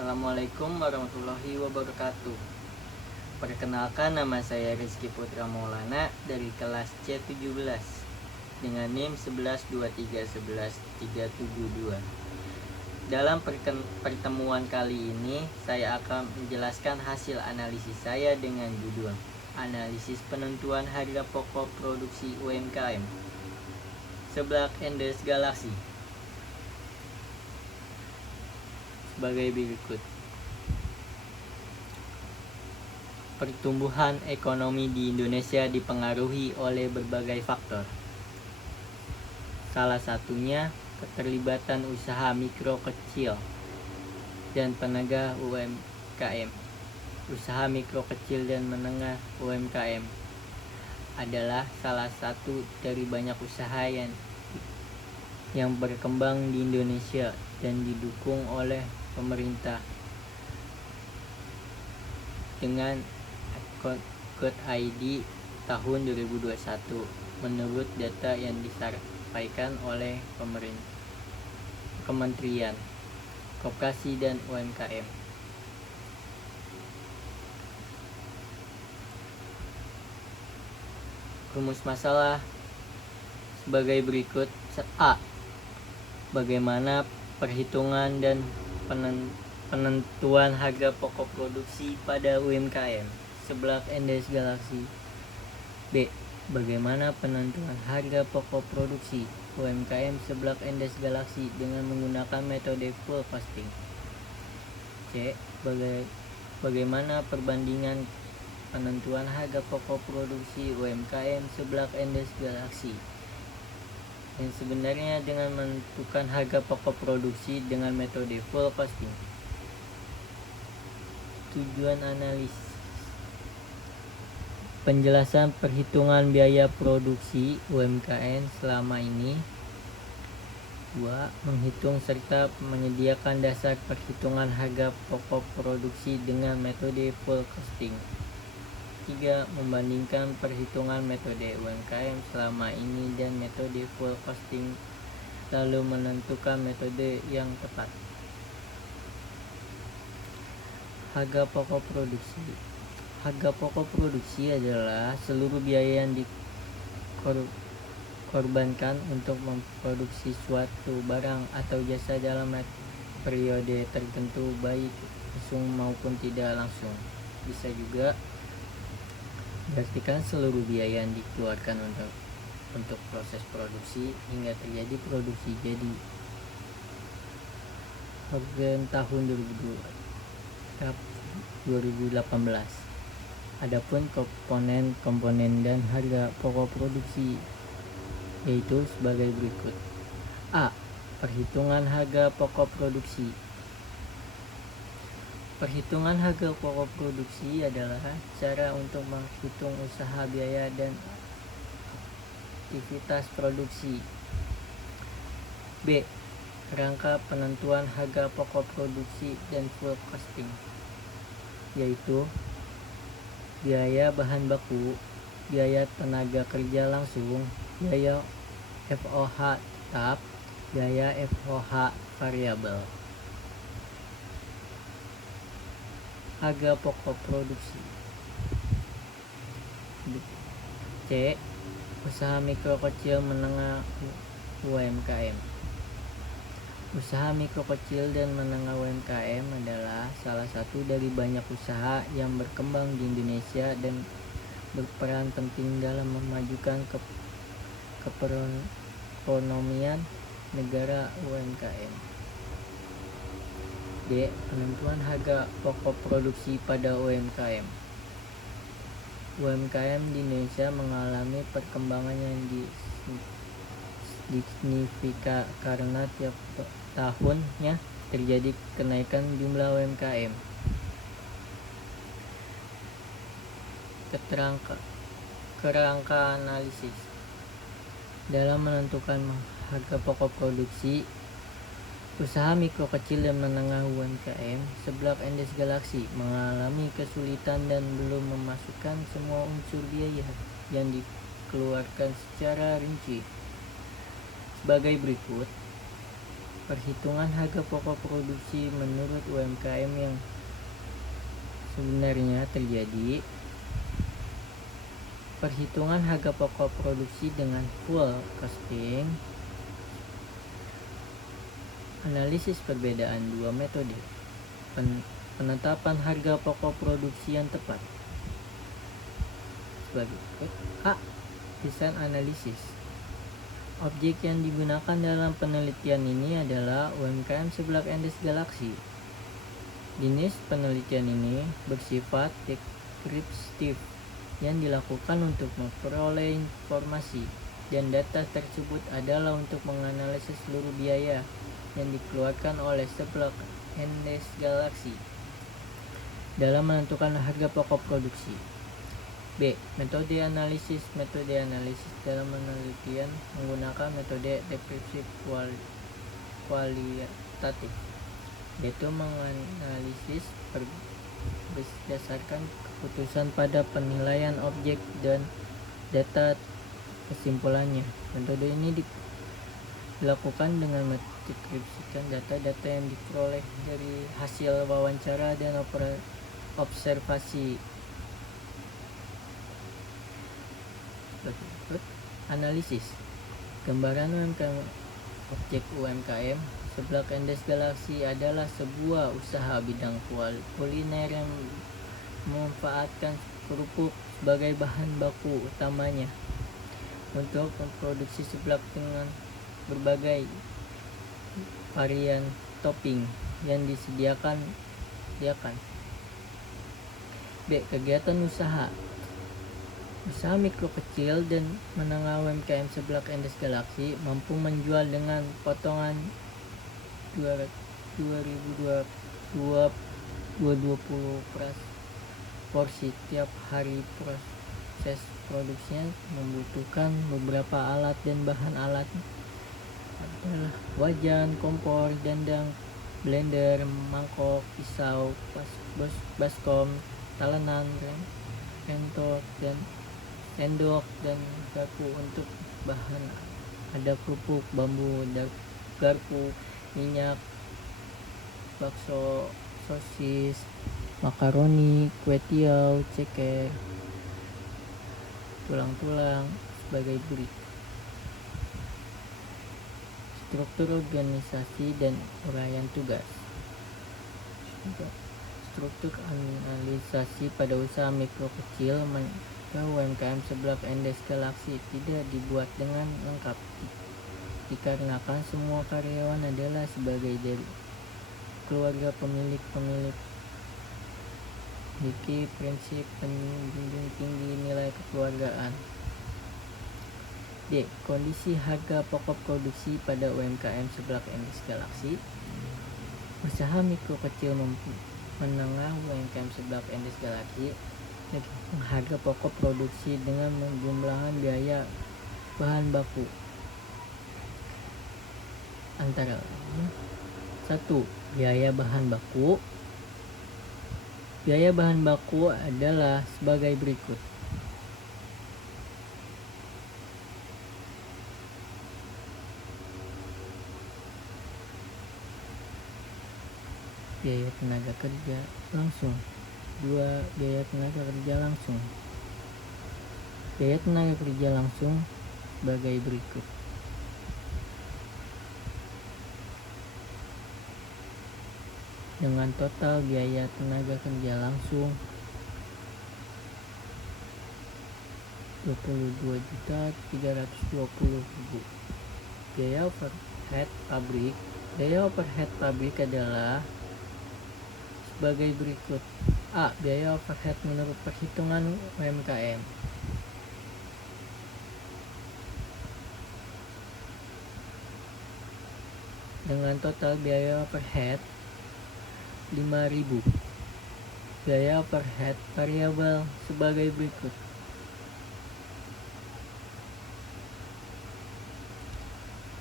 Assalamualaikum warahmatullahi wabarakatuh. Perkenalkan, nama saya Rizky Putra Maulana dari kelas C17 dengan NIM 1123117372. Dalam pertemuan kali ini saya akan menjelaskan hasil analisis saya dengan judul Analisis Penentuan Harga Pokok Produksi UMKM Seblak Endes Galaksi sebagai berikut. Pertumbuhan ekonomi di Indonesia dipengaruhi oleh berbagai faktor. Salah satunya keterlibatan usaha mikro kecil dan menengah UMKM. Usaha mikro kecil dan menengah UMKM adalah salah satu dari banyak usaha yang berkembang di Indonesia dan didukung oleh pemerintah dengan Code ID tahun 2021 menurut data yang disampaikan oleh Kementerian Koperasi dan UMKM. Rumus masalah sebagai berikut. A. Bagaimana perhitungan dan penentuan harga pokok produksi pada UMKM Seblak Endes Galaksi. B. Bagaimana penentuan harga pokok produksi UMKM Seblak Endes Galaksi dengan menggunakan metode full costing. C. Bagaimana perbandingan penentuan harga pokok produksi UMKM Seblak Endes Galaksi yang sebenarnya dengan menentukan harga pokok produksi dengan metode full costing. Tujuan analisis: penjelasan perhitungan biaya produksi UMKM selama ini. 2. Menghitung serta menyediakan dasar perhitungan harga pokok produksi dengan metode full costing. 3. Membandingkan perhitungan metode UMKM selama ini dan metode full costing, lalu menentukan metode yang tepat. Harga pokok produksi. Harga pokok produksi adalah seluruh biaya yang dikorbankan untuk memproduksi suatu barang atau jasa dalam periode tertentu, baik langsung maupun tidak langsung. Bisa juga berartikan seluruh biaya yang dikeluarkan untuk proses produksi hingga terjadi produksi jadi. Organ tahun 2018. Adapun komponen dan harga pokok produksi yaitu sebagai berikut. A. Perhitungan harga pokok produksi. Perhitungan harga pokok produksi adalah cara untuk menghitung usaha, biaya, dan aktivitas produksi. B. Kerangka penentuan harga pokok produksi dan full costing, yaitu biaya bahan baku, biaya tenaga kerja langsung, biaya FOH tetap, biaya FOH variabel. Harga pokok produksi. C. Usaha mikro kecil menengah UMKM. Usaha mikro kecil dan menengah UMKM adalah salah satu dari banyak usaha yang berkembang di Indonesia dan berperan penting dalam memajukan keperekonomian negara UMKM. D. Penentuan harga pokok produksi pada UMKM. UMKM di Indonesia mengalami perkembangan yang signifikan karena tiap tahunnya terjadi kenaikan jumlah UMKM. Kerangka analisis dalam menentukan harga pokok produksi usaha mikro kecil dan menengah UMKM Seblak Endes Galaksi mengalami kesulitan dan belum memasukkan semua unsur biaya yang dikeluarkan secara rinci sebagai berikut. perhitungan harga pokok produksi menurut UMKM yang sebenarnya terjadi. Perhitungan harga pokok produksi dengan full costing. Analisis perbedaan dua metode. Penetapan harga pokok produksi yang tepat. Sebagai berikut. A. Desain analisis. Objek yang digunakan dalam penelitian ini adalah UMKM Seblak Endes Galaksi. Jenis penelitian ini bersifat deskriptif yang dilakukan untuk memperoleh informasi, dan data tersebut adalah untuk menganalisis seluruh biaya yang dikeluarkan oleh Seblak Endes Galaksi dalam menentukan harga pokok produksi. B. Metode analisis dalam penelitian menggunakan metode deskriptif kualitatif, yaitu menganalisis berdasarkan keputusan pada penilaian objek dan data kesimpulannya. Metode ini dilakukan dengan mendeskripsikan data-data yang diperoleh dari hasil wawancara dan observasi. Analisis gambaran objek UMKM Seblak Endes Galaksi adalah sebuah usaha bidang kuliner yang memanfaatkan kerupuk sebagai bahan baku utamanya untuk memproduksi seblak dengan berbagai varian topping yang disediakan. B. Kegiatan usaha mikro kecil dan menengah UMKM Seblak Endes Galaksi mampu menjual dengan potongan 2.220 porsi tiap hari. Proses produksinya membutuhkan beberapa alat dan bahan alat adalah wajan, kompor, dandang, blender, mangkok, pisau, baskom, talenan, rentok, dan sendok, dan garpu. Untuk bahan ada kerupuk, bambu, garpu, minyak, bakso, sosis, makaroni, kue tiaw, ceker, tulang-tulang sebagai berikut. Struktur organisasi dan uraian tugas. Struktur analisasi pada usaha mikro kecil UMKM Seblak Endes Galaksi tidak dibuat dengan lengkap, dikarenakan semua karyawan adalah sebagai dari keluarga pemilik memiliki prinsip penjunjung tinggi nilai kekeluargaan. D. Kondisi harga pokok produksi pada UMKM Seblak Endes Galaksi. Usaha mikro kecil menengah UMKM Seblak Endes Galaksi harga pokok produksi dengan menjumlahkan biaya bahan baku antara 1. Biaya bahan baku. Biaya bahan baku adalah sebagai berikut. Biaya tenaga kerja langsung. 2. Biaya tenaga kerja langsung. Biaya tenaga kerja langsung sebagai berikut. Dengan total biaya tenaga kerja langsung 22.320.000. Biaya overhead pabrik. Biaya overhead pabrik adalah sebagai berikut. A. Biaya overhead menurut perhitungan UMKM. Dengan total biaya overhead 5.000. Biaya overhead variabel sebagai berikut.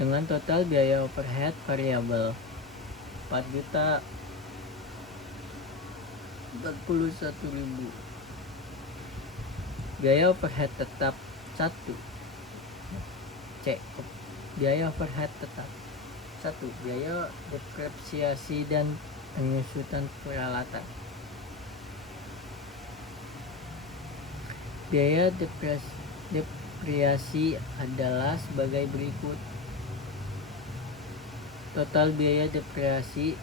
Dengan total biaya overhead variabel 4.041.000. Biaya overhead tetap 1. C. Biaya overhead tetap 1. Biaya depresiasi dan penyusutan peralatan. Biaya depresiasi adalah sebagai berikut. Total biaya depresiasi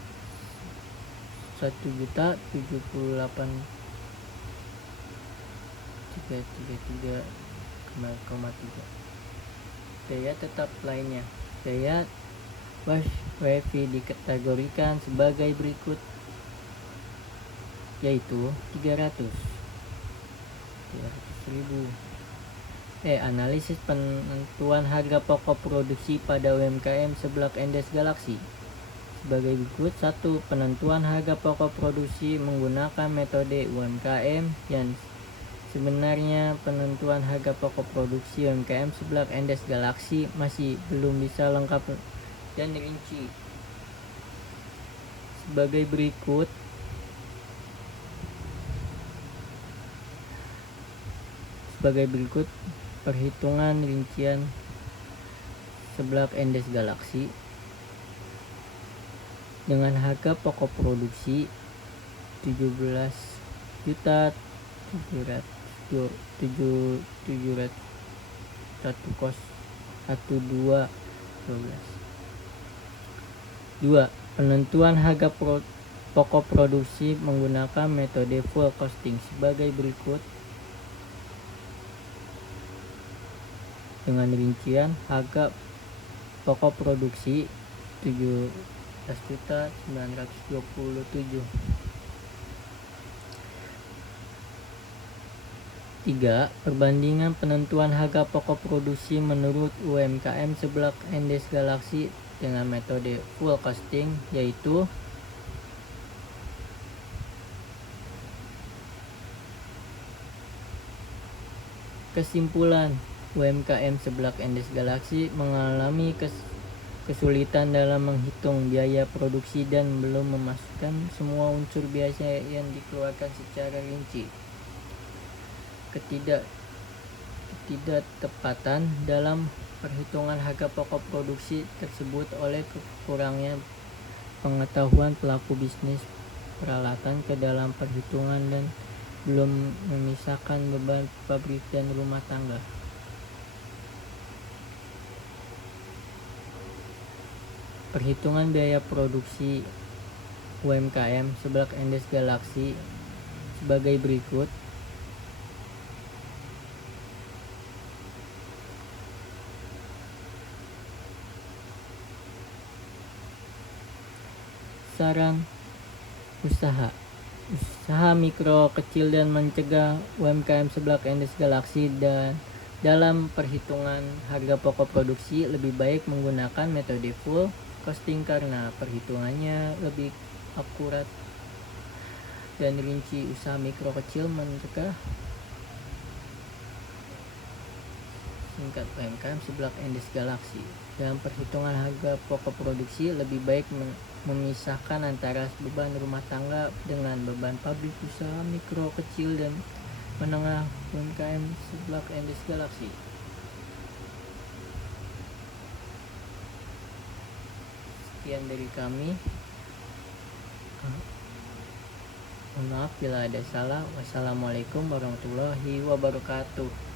1.778.333,3. Biaya tetap lainnya. Biaya WiFi dikategorikan sebagai berikut, yaitu 300.000. Analisis penentuan harga pokok produksi pada UMKM seblak Endes Galaxy sebagai berikut. 1. Penentuan harga pokok produksi menggunakan metode UMKM yang sebenarnya penentuan harga pokok produksi UMKM seblak Endes Galaxy masih belum bisa lengkap dan rinci sebagai berikut. Perhitungan rincian seblak Endes Galaxy dengan harga pokok produksi 17.700.000 2. Penentuan harga pokok produksi menggunakan metode full costing sebagai berikut, dengan rincian harga pokok produksi 17.927. 3. Perbandingan penentuan harga pokok produksi menurut UMKM seblak Endes Galaxy dengan metode full costing, yaitu kesimpulan. UMKM seblak Endes Galaxy mengalami kesulitan dalam menghitung biaya produksi dan belum memasukkan semua unsur biaya yang dikeluarkan secara rinci. Ketidaktepatan dalam perhitungan harga pokok produksi tersebut oleh kekurangnya pengetahuan pelaku bisnis peralatan ke dalam perhitungan dan belum memisahkan beban pabrik dan rumah tangga. Perhitungan biaya produksi UMKM seblak Endes Galaxy sebagai berikut. Saran usaha mikro, kecil dan mencegah UMKM seblak Endes Galaxy dan dalam perhitungan harga pokok produksi lebih baik menggunakan metode full costing karena perhitungannya lebih akurat dan rinci. Usaha mikro kecil mencegah singkat UMKM seblak Endes Galaxy. Dalam perhitungan harga pokok produksi lebih baik memisahkan antara beban rumah tangga dengan beban pabrik. Usaha mikro kecil dan menengah UMKM seblak Endes Galaxy. Sekian dari kami. Mohon maaf bila ada salah. Wassalamualaikum warahmatullahi wabarakatuh.